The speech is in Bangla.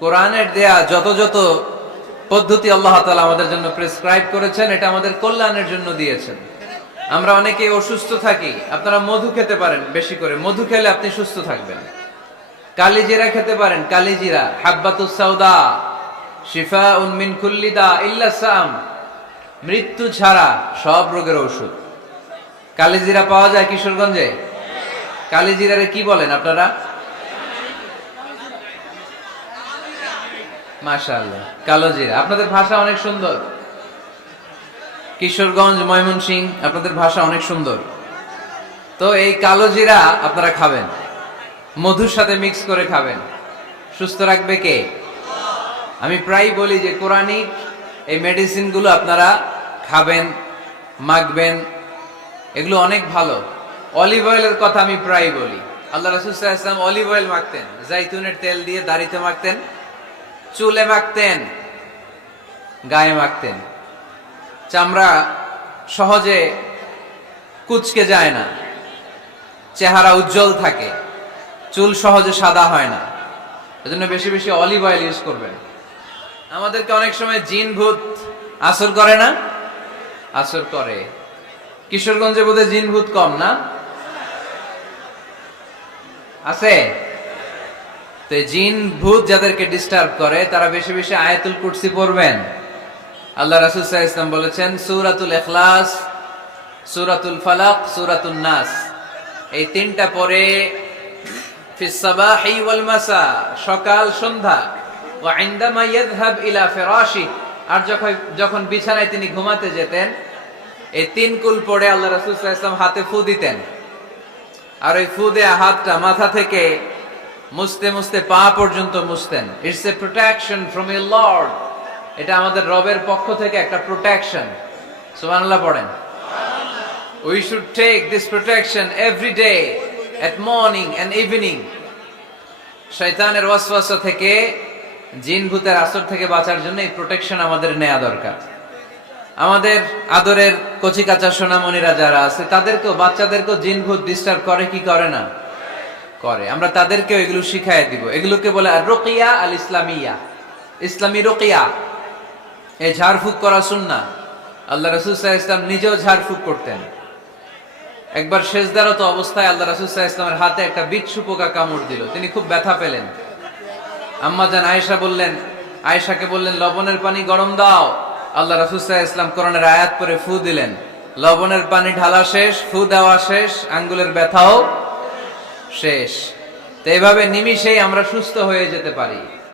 কোরআনের দেয়া যত যত পদ্ধতি আল্লাহ তাআলা আমাদের জন্য প্রেসক্রাইব করেছেন, এটা আমাদের কল্যাণের জন্য দিয়েছেন। আমরা অনেকে অসুস্থ থাকি, আপনারা মধু খেতে পারেন, বেশি করে মধু খেলে আপনি সুস্থ থাকবেন। কালিজিরা খেতে পারেন, কালিজিরা হাব্বাতুস সাউদা শিফাউন মিন কুল্লি দা ইল্লা সাম, মৃত্যু ছাড়া সব রোগের ঔষধ। কালিজিরা পাওয়া যায় কিশোরগঞ্জে। কালিজিরারে কি বলেন আপনারা? মাশাআল্লাহ, কালো জিরা। আপনাদের ভাষা অনেক সুন্দর। কিশোরগঞ্জ, ময়মনসিংহ, আপনাদের ভাষা অনেক সুন্দর। তো এই কালো জিরা আপনারা খাবেন, মধুর সাথে মিক্স করে খাবেন। সুস্থ রাখবে কে? আমি প্রায় বলি যে কোরআনিক এই মেডিসিন গুলো আপনারা খাবেন, মাখবেন, এগুলো অনেক ভালো। অলিভ অয়েলের কথা আমি প্রায় বলি। আল্লাহ রাসূল সাল্লাল্লাহু আলাইহি ওয়াসাল্লাম অলিভ অয়েল মাখতেন, জাইতুনের তেল দিয়ে দাড়িতে মাখতেন, চুলে মাখতেন, গায়ে মাখতেন। চামড়া সহজে কুচকে যায় না, চেহারা উজ্জ্বল থাকে, চুল সহজে সাদা হয় না। এজন্য বেশি বেশি অলিভ অয়েল ইউজ করবেন। আমাদেরকে অনেক সময় জিন ভূত আসর করে না? আসর করে। কিশোরগঞ্জে বোধহয় জিন ভূত কম না? আছে? তো জিন ভূত যাদেরকে ডিস্টার্ব করে তারা বেশি বেশি আয়াতুল কুরসি পড়বেন। আল্লাহ রাসূল সাল্লাল্লাহু আলাইহি ওয়াসাল্লাম বলেছেন সূরাতুল ইখলাস, সূরাতুল ফালাক, সূরাতুন নাস, এই তিনটা পরে ফিস সাবাহি ওয়াল মাসা, সকাল সন্ধ্যা, ওয়া ইনদামা ইয়াযহাব ইলা ফিরাশি, আর যখন বিছানায় তিনি ঘুমাতে যেতেন এই তিন কুল পড়ে আল্লাহ রাসূল সাল্লাল্লাহু আলাইহি ওয়াসাল্লাম হাতে ফু দিতেন। আর ওই ফু দেয়া হাতটা মাথা থেকে মুছতে মুছতে পা পর্যন্ত মুছতেন। It's a protection from your lord. এটা আমাদের রবের পক্ষ থেকে একটা প্রোটেকশন। সুবহানাল্লাহ পড়েন। We should take this protection every day at morning and evening. শয়তানের ওয়াসওয়াসা থেকে, জিন ভূতের আসর থেকে বাঁচার জন্য এই প্রোটেকশন আমাদের নেওয়া দরকার। আমাদের আদরের কচিকাঁচা সোনামণিরা যারা আছে তাদেরকেও, বাচ্চাদেরকেও জিন ভূত ডিস্টার্ব করে কি করে না? করে। আমরা তাদেরকেও এগুলো শিখাই দিব। এগুলোকে বলে আর রুকিয়া আল ইসলামিয়া, ইসলামী রুকিয়া। এই ঝাড়ফুঁক করা সুন্নাহ। আল্লাহ রাসূল সাল্লাল্লাহু আলাইহি ওয়াসাল্লাম নিজেও ঝাড়ফুঁক করতেন। একবার সেজদারত অবস্থায় আল্লাহ রাসূল সাল্লাল্লাহু আলাইহি ওয়াসাল্লামের হাতে একটা বিচ্ছু পোকা কামড় দিল, তিনি খুব ব্যথা পেলেন। আম্মা জান আয়েশাকে বললেন লবণের পানি গরম দাও। আল্লাহ রাসূল সাল্লাল্লাহু আলাইহি ওয়াসাল্লাম কোরআনের আয়াত পড়ে ফু দিলেন, লবণের পানি ঢালা শেষ, ফু দেওয়া শেষ, আঙ্গুলের ব্যথাও শেষ। তো এইভাবে নিমিষেই আমরা সুস্থ হয়ে যেতে পারি।